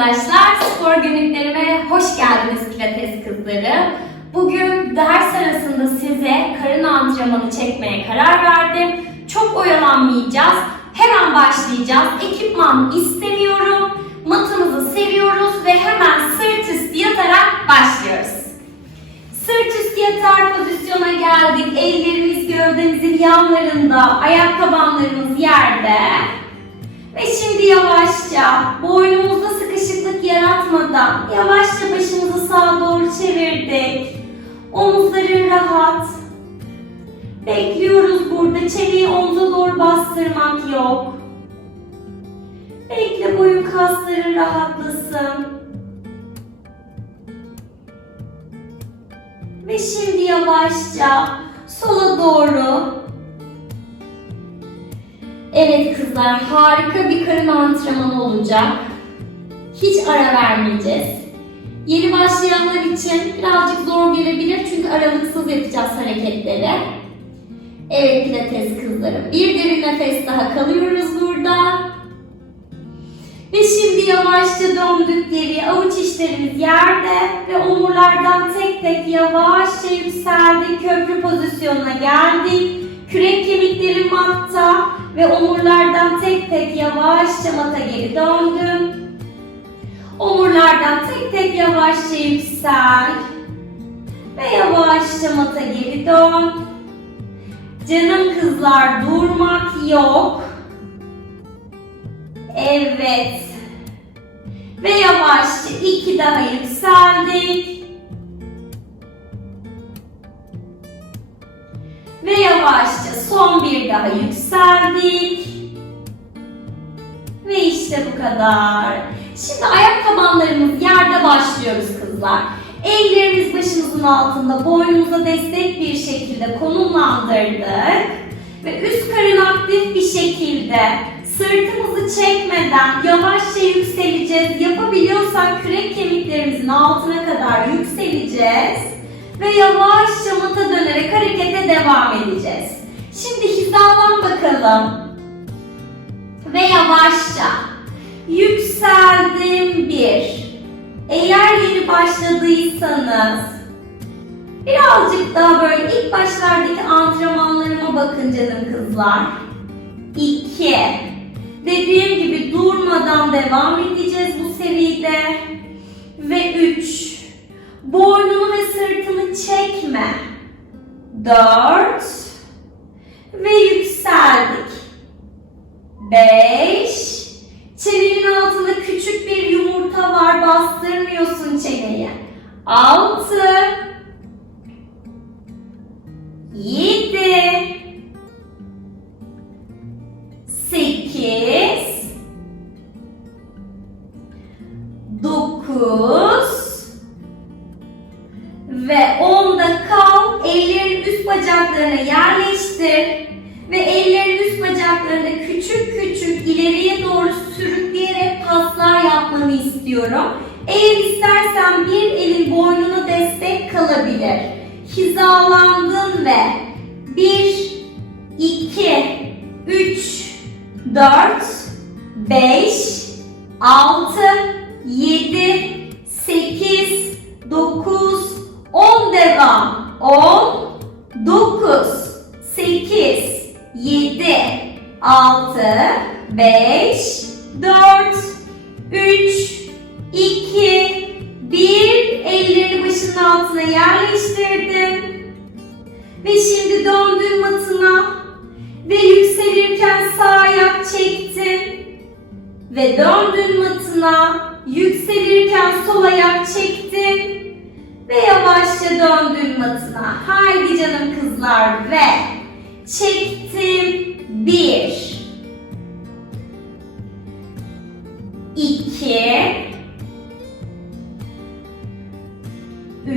arkadaşlar. Spor günlüklerime hoş geldiniz pilates kızları. Bugün ders arasında size karın antrenmanı çekmeye karar verdim. Çok oyalanmayacağız. Hemen başlayacağız. Ekipman istemiyorum. Matımızı seviyoruz ve hemen sırt üstü yatarak başlıyoruz. Sırt üstü yatar pozisyona geldik. Ellerimiz gövdemizin yanlarında, ayak tabanlarımız yerde. Ve şimdi yavaşça boynumuzda yaratmadan yavaşça başımızı sağa doğru çevirdik. Omuzların rahat. Bekliyoruz burada. Çeneyi omuza doğru bastırmak yok. Bekle boyun kasların rahatlasın. Ve şimdi yavaşça sola doğru Evet kızlar harika bir karın antrenmanı olacak. Hiç ara vermeyeceğiz. Yeni başlayanlar için birazcık zor gelebilir çünkü aralıksız yapacağız hareketleri. Evet pilates kızlarım. Bir derin nefes daha kalıyoruz burada. Ve şimdi yavaşça döndük geriye. Avuç içlerimiz yerde ve omurlardan tek tek yavaşça yükseldik. Köprü pozisyonuna geldik. Kürek kemikleri matta ve omurlardan tek tek yavaşça mata geri döndüm. Omurlardan tek tek yavaşça yüksel. Ve yavaşça mata geri dön. Canım kızlar durmak yok. Evet. Ve yavaşça iki daha yükseldik. Ve yavaşça son bir daha yükseldik. Ve işte bu kadar. Şimdi ayak tabanlarımız yerde başlıyoruz kızlar. Ellerimiz başımızın altında boynumuza destek bir şekilde konumlandırdık. Ve üst karın aktif bir şekilde sırtımızı çekmeden yavaşça yükseleceğiz. Yapabiliyorsak kürek kemiklerimizin altına kadar yükseleceğiz. Ve yavaşça mata dönerek harekete devam edeceğiz. Şimdi hizalan bakalım. Ve yavaşça yükseldim bir. Eğer yeni başladıysanız birazcık daha böyle ilk başlardaki antrenmanlarıma bakın canım kızlar. 2. Dediğim gibi durmadan devam edeceğiz bu seride. Ve 3. Boynunu ve sırtını çekme. 4. Ve yükseldik. 5. Çenenin altında küçük bir yumurta var. Bastırmıyorsun çeneyi. 6. 7. 8. 9. Ve 10'da kal. Ellerin üst bacaklarına yerleştir. Ve ellerin üst bacaklarını küçük küçük ileriye doğru sürükleyerek paslar yapmanı istiyorum. Eğer istersen bir elin boynuna destek kalabilir. Hizalandın ve 1, 2, 3, 4, 5, 6, 7, 8, 9, 10 devam. 10, 9, 8, 7, 6, 5, 4, 3, 2, 1. Ellerini başının altına yerleştirdin. Ve şimdi döndün matına. Ve yükselirken sağ ayak çektin. Ve döndün matına. Yükselirken sol ayak çektin. Ve yavaşça döndün matına. Haydi canım kızlar ve çektim. Bir.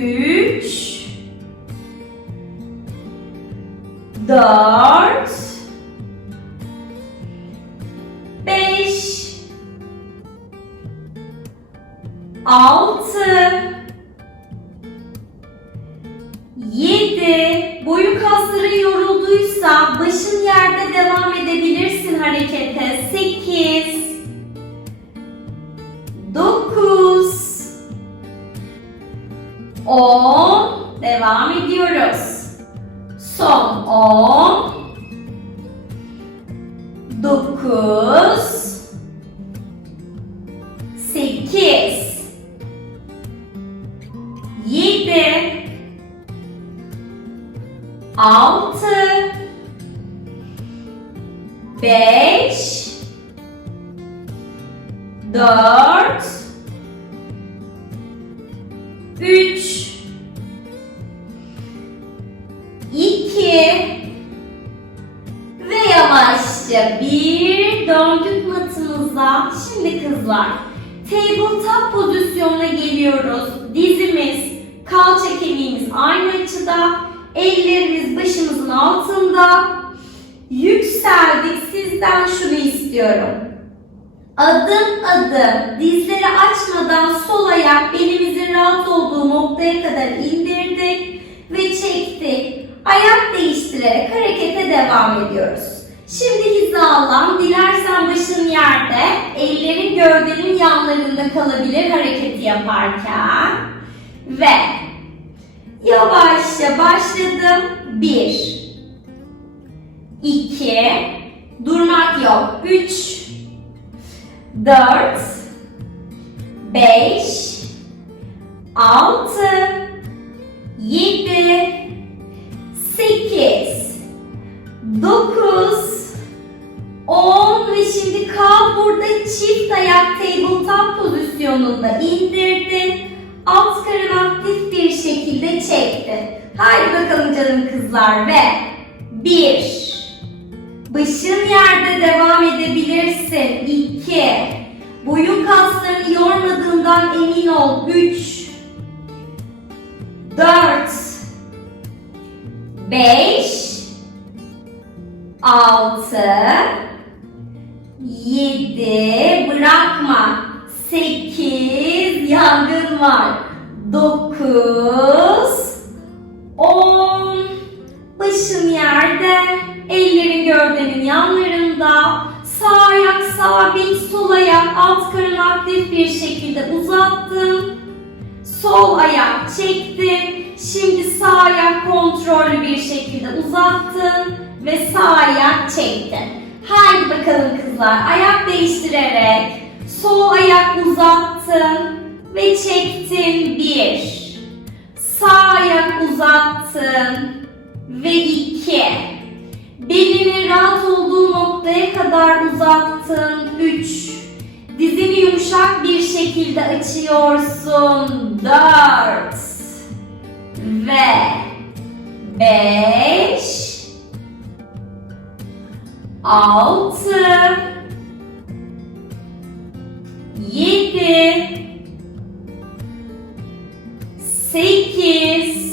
Üç. Dört. Beş. Altı. Yedi. Boyun kasları yorulduysa başın yerde devam edebilirsin harekete. Sekiz. 10. Devam ediyoruz. Son 10. 9. 8. 7. 6. 5. 4. 3 2 ve yavaşça bir döndük matımıza. Şimdi kızlar tabletop pozisyonuna geliyoruz. Dizimiz, kalça kemiğimiz aynı açıda. Ellerimiz başımızın altında. Yükseldik. Sizden şunu istiyorum. Adım adım dizleri açmadan sol ayak belimizin rahat olduğu noktaya kadar indirdik ve çektik. Ayak değiştirerek harekete devam ediyoruz. Şimdi hizalan, dilersen başın yerde, ellerin gövdenin yanlarında kalabilir hareketi yaparken. Ve yavaşça başladım. Bir, iki, durmak yok. Üç, 4 5 6 7 8 9 10 ve şimdi kal burada çift ayak tabletop pozisyonunda indirdin. Alt karın aktif bir şekilde çektin. Haydi bakalım canım kızlar ve 1 Başın yerde devam edebilirsin. 2. Boyun kaslarını yormadığından emin ol. 3. 4. 5. 6. 7. Bırakma. 8. Yangın var. 9. 10. Başın yerde. Ellerin gövdenin yanlarında. Sağ ayak sabit, sol ayak alt karın aktif bir şekilde uzattın. Sol ayak çektin. Şimdi sağ ayak kontrollü bir şekilde uzattın ve sağ ayak çektin. Haydi bakalım kızlar ayak değiştirerek sol ayak uzattın ve çektin bir. Sağ ayak uzattın ve iki. Belini rahat olduğu noktaya kadar uzattın. 3. Dizini yumuşak bir şekilde açıyorsun. 4. Ve 5. 6. 7. 8.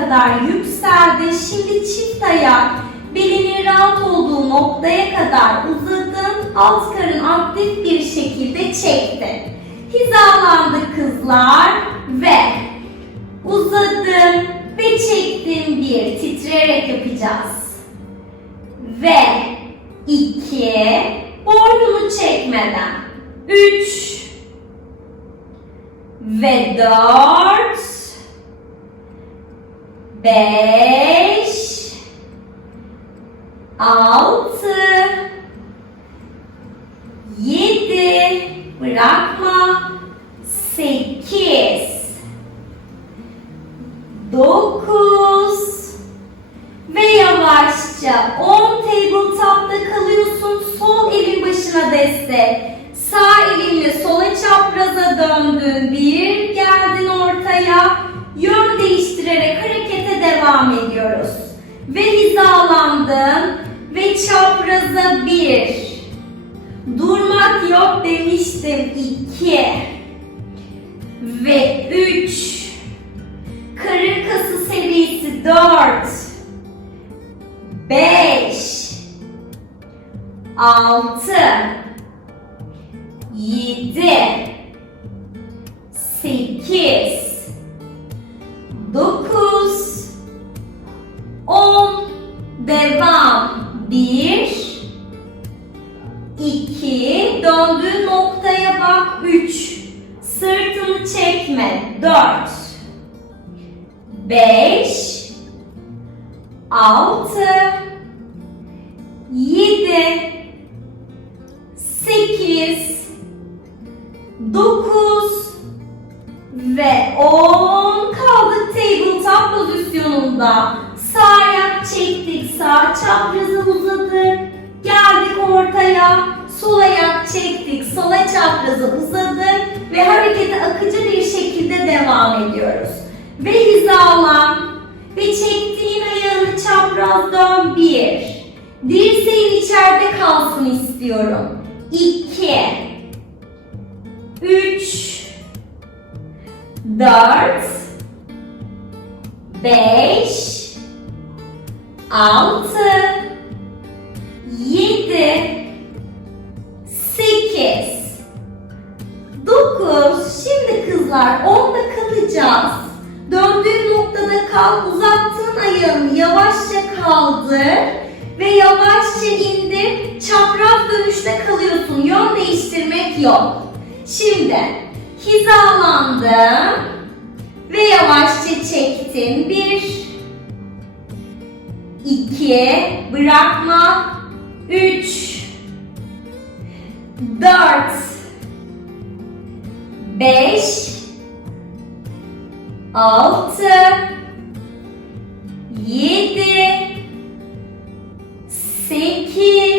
kadar yükseldi. Şimdi çift ayak belinin rahat olduğu noktaya kadar uzadın. Alt karın aktif bir şekilde çektin. Hizalandık kızlar ve uzadım ve çektim bir titreyerek yapacağız. Ve 2 boynunu çekmeden 3 ve 4 5 ve 3 Karın kası serisi 4 5 6 7 8 9 10 devam. 1 2 döndüğün noktaya bak. 3 sırt büyütme. Dört. Beş. Altı. Yedi. Sekiz. Dokuz. Ve 10 kaldık tabletop pozisyonunda. Sağ ayak çektik, sağ çaprazı uzadık. Geldik ortaya, sol ayak çektik, sola çaprazı uzadık. Ve harekete akıcı bir şekilde devam ediyoruz. Ve hizalan. Ve çektiğin ayağını çapraz. Bir. Dirseğin içeride kalsın istiyorum. İki. Üç. 4 5 6 7 kaldır ve yavaşça indir. Çapraz dönüşte kalıyorsun. Yön değiştirmek yok. Şimdi hizalandım ve yavaşça çektim. Bir, iki, bırakma. Üç, dört, beş, altı, yedi, sekiz,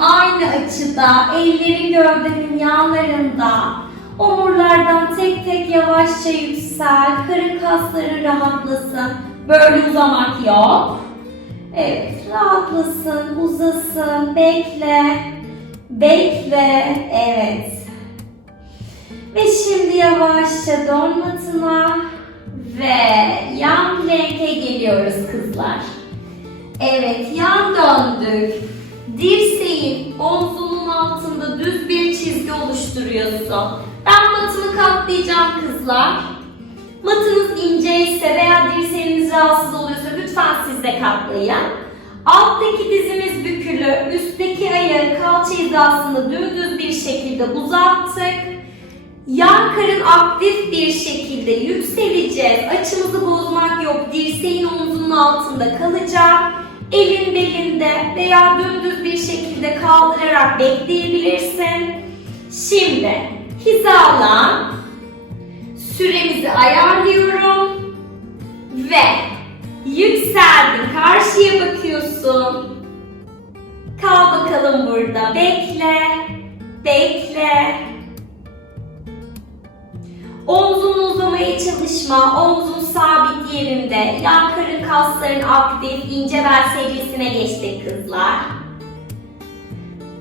aynı açıda, ellerin gövdenin yanlarında. Omurlardan tek tek yavaşça yüksel, karın kasları rahatlasın. Böyle uzamak yok. Evet, rahatlasın, uzasın, bekle, bekle, evet. Ve şimdi yavaşça dön matına ve yan planke geliyoruz kızlar. Evet, yan döndük. Dirseğin omzunun altında düz bir çizgi oluşturuyorsun. Ben matımı katlayacağım kızlar. Matınız ince ise veya dirseğiniz rahatsız oluyorsa lütfen siz de katlayın. Alttaki dizimiz bükülü, üstteki ayağı kalça hizasında dümdüz bir şekilde uzattık. Yan karın aktif bir şekilde yükseleceğiz. Açımızı bozmak yok. Dirseğin omzunun altında kalacak. Elin belinde veya dümdüz bir şekilde kaldırarak bekleyebilirsin. Şimdi hizalan. Süremizi ayarlıyorum. Ve yükseldin. Karşıya bakıyorsun. Kal bakalım burada. Bekle. Bekle. Omzun uzamaya çalışma, omzun sabit yerinde, yan karın kasların aktif, ince bel serisine geçtik kızlar.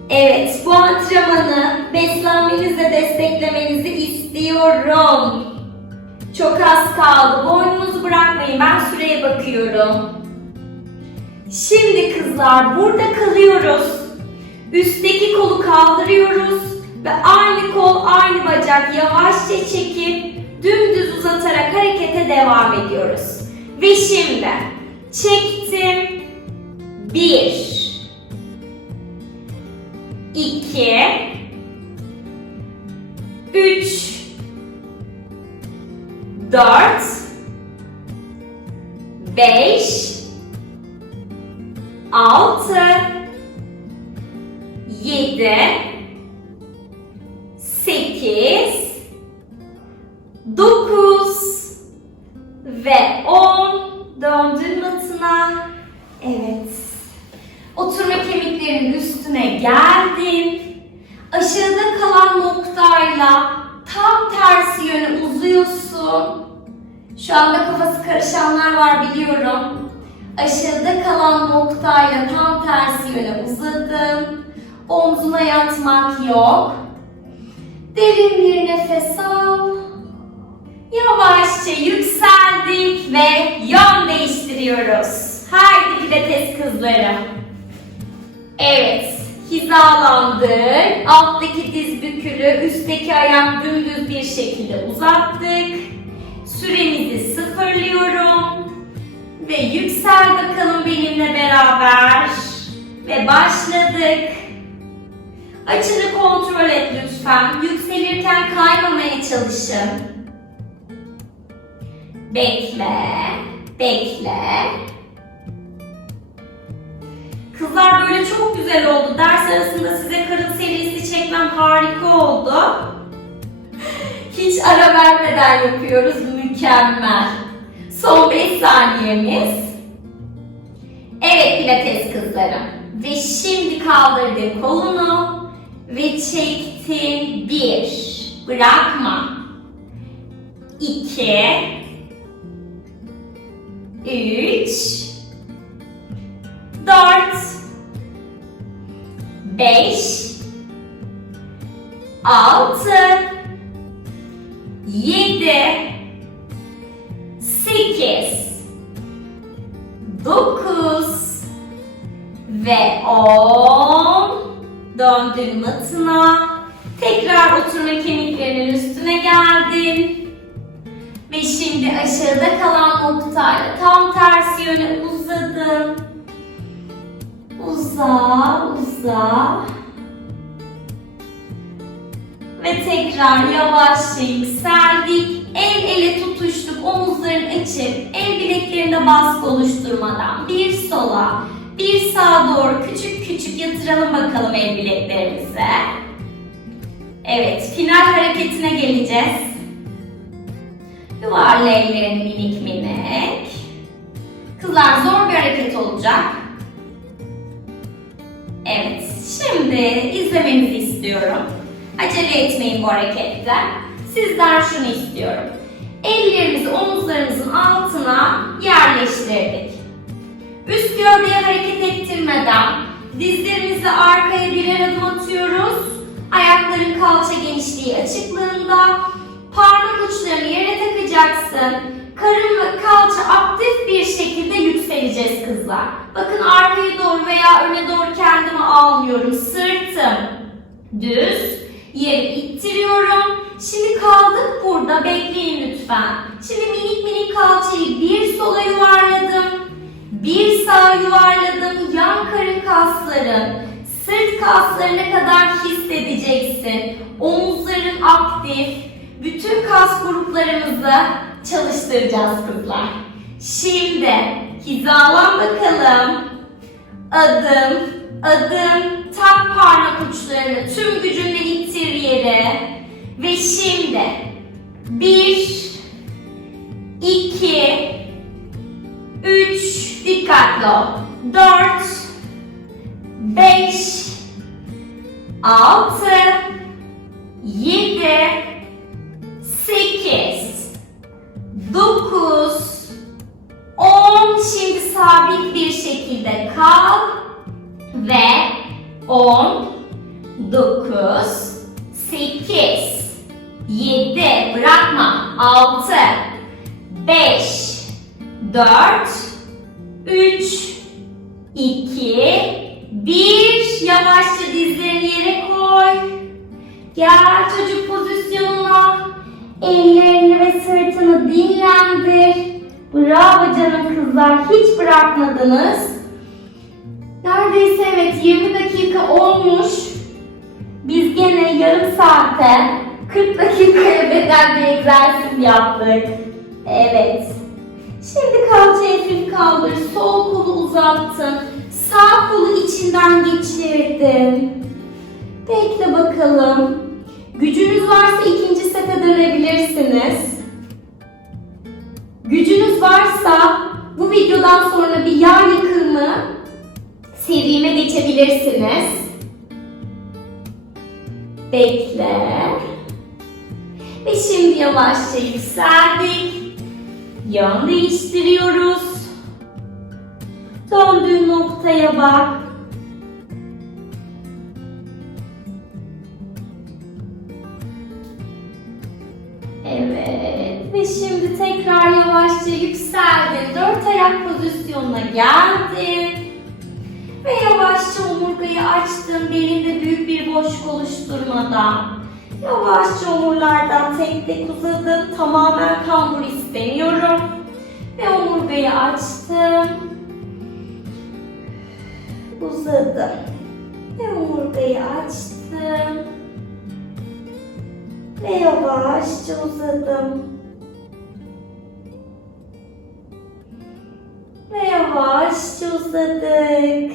Evet, bu antrenmanı beslenmenizle desteklemenizi istiyorum. Çok az kaldı, boynunuzu bırakmayın, ben süreye bakıyorum. Şimdi kızlar burada kalıyoruz. Üstteki kolu kaldırıyoruz ve aynı kol aynı bacak yavaşça çekip dümdüz uzatarak harekete devam ediyoruz. Ve şimdi çektim. Bir. iki, Üç. Dört. Beş. Altı. Yedi. 8 9 ve 10 döndün matına. Evet. Oturma kemiklerinin üstüne geldin. Aşağıda kalan noktayla tam tersi yöne uzuyorsun. Şu anda kafası karışanlar var biliyorum. Aşağıda kalan noktayla tam tersi yöne uzadım. Omzuna yatmak yok. Derin bir nefes al. Yavaşça yükseldik ve yön değiştiriyoruz. Haydi pilates kızlarım. Evet, hizalandık. Alttaki diz bükülü, üstteki ayak dümdüz bir şekilde uzattık. Süremizi sıfırlıyorum. Ve yüksel bakalım benimle beraber. Ve başladık. Açını kontrol et lütfen. Yükselirken kaymamaya çalışın. Bekle, bekle. Kızlar böyle çok güzel oldu. Ders arasında size karın serisi çekmem harika oldu. Hiç ara vermeden yapıyoruz. Mükemmel. Son 5 saniyemiz. Evet pilates kızlarım. Ve şimdi kaldırdın kolunu ve çektin. Bir. Bırakma. İki. Üç. Dört. Beş. Altı. Yedi. Sekiz. Dokuz. Ve on. Döndün matına. Tekrar oturma kemiklerinin üstüne geldin. Şimdi aşağıda kalan noktayla tam tersi yöne uzadın. Uza, uza. Ve tekrar yavaşça yükseldik. El ele tutuştuk. Omuzların açık. El bileklerinde baskı oluşturmadan bir sola, bir sağa doğru küçük küçük yatıralım bakalım el bileklerimize. Evet, final hareketine geleceğiz. Yuvarla ellerini minik minik. Kızlar zor bir hareket olacak. Evet, şimdi izlemenizi istiyorum. Acele etmeyin bu harekette. Sizden şunu istiyorum. Ellerimizi omuzlarımızın altına yerleştirdik. Üst gövdeye hareket ettirmeden dizlerimizi arkaya birer adım atıyoruz. Ayakların kalça genişliği açıklığında. Parmak uçlarını yere takacaksın. Karın ve kalça aktif bir şekilde yükseleceğiz kızlar. Bakın arkaya doğru veya öne doğru kendimi almıyorum. Sırtım düz. Yeri ittiriyorum. Şimdi kaldık burada. Bekleyin lütfen. Şimdi minik minik kalçayı bir sola yuvarladım. Bir sağa yuvarladım. Yan karın kasların, sırt kaslarına kadar hissedeceksin. Omuzların aktif. Bütün kas gruplarımızı çalıştıracağız kızlar. Şimdi hizalan bakalım. Adım, adım, tak parmak uçlarını tüm gücünle ittir yere. Ve şimdi bir, iki, üç, dikkatli ol. Dört, beş, altı, yedi, sekiz, dokuz, on. Şimdi sabit bir şekilde kal ve on, dokuz, sekiz, yedi, bırakma, altı, beş, dört, üç, iki, bir. Yavaşça dizlerini yere koy. Gel çocuk pozisyonuna. Ellerini ve sırtını dinlendir. Bravo canım kızlar. Hiç bırakmadınız. Neredeyse evet 20 dakika olmuş. Biz gene yarım saate 40 dakikaya beden bir egzersiz yaptık. Evet. Şimdi kalçayı hafif kaldır. Sol kolu uzattın. Sağ kolu içinden geçirdin. Bekle bakalım. Gücünüz varsa ikinci sete dönebilirsiniz. Gücünüz varsa bu videodan sonra bir yağ yakımı serime geçebilirsiniz. Bekle. Ve şimdi yavaşça yükseldik. Yön değiştiriyoruz. Döndüğün noktaya bak. Ve şimdi tekrar yavaşça yükseldin. Dört ayak pozisyonuna geldin. Ve yavaşça omurgayı açtın. Belinde büyük bir boşluk oluşturmadan. Yavaşça omurlardan tek tek uzadın. Tamamen kambur istemiyorum. Ve omurgayı açtım. Uzadım. Ve omurgayı açtım. Ve yavaşça uzadım. Ve yavaşça uzadık.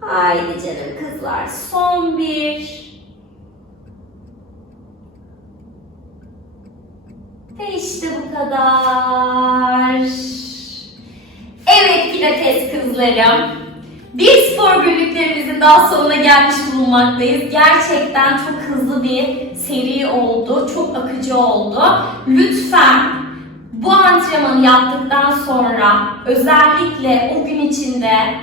Haydi canım kızlar. Son bir. Ve işte bu kadar. Evet pilates kızlarım. Bir spor günlüklerimizin daha sonuna gelmiş bulunmaktayız. Gerçekten çok hızlı bir seri oldu. Çok akıcı oldu. Lütfen bu antrenmanı yaptıktan sonra özellikle o gün içinde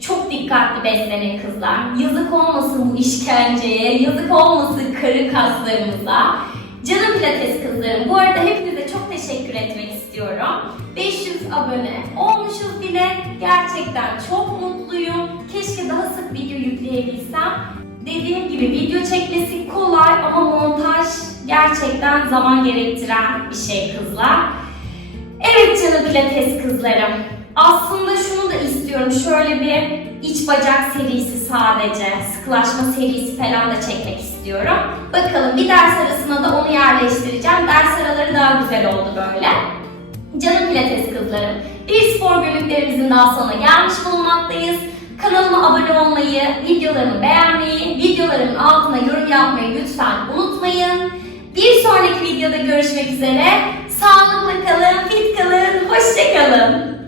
çok dikkatli beslenin kızlar. Yazık olmasın bu işkenceye, yazık olmasın karın kaslarımıza. Canım pilates kızlarım. Bu arada hepinize çok teşekkür etmek istiyorum. 500 abone olmuşuz bile. Gerçekten çok mutluyum. Keşke daha sık video yükleyebilsem. Dediğim gibi video çekmesi kolay ama montaj gerçekten zaman gerektiren bir şey kızlar. Evet canım pilates kızlarım. Aslında şunu da istiyorum. Şöyle bir iç bacak serisi sadece, sıkılaşma serisi falan da çekmek istiyorum. Bakalım bir ders arasına da onu yerleştireceğim. Ders araları daha güzel oldu böyle. Canım pilates kızlarım. Bir spor günlüklerimizin daha sonuna gelmiş bulunmaktayız. Kanalıma abone olmayı, videolarımı beğenmeyi, videolarımın altına yorum yapmayı lütfen unutmayın. Bir sonraki videoda görüşmek üzere. Sağlıklı kalın, fit kalın, hoşça kalın.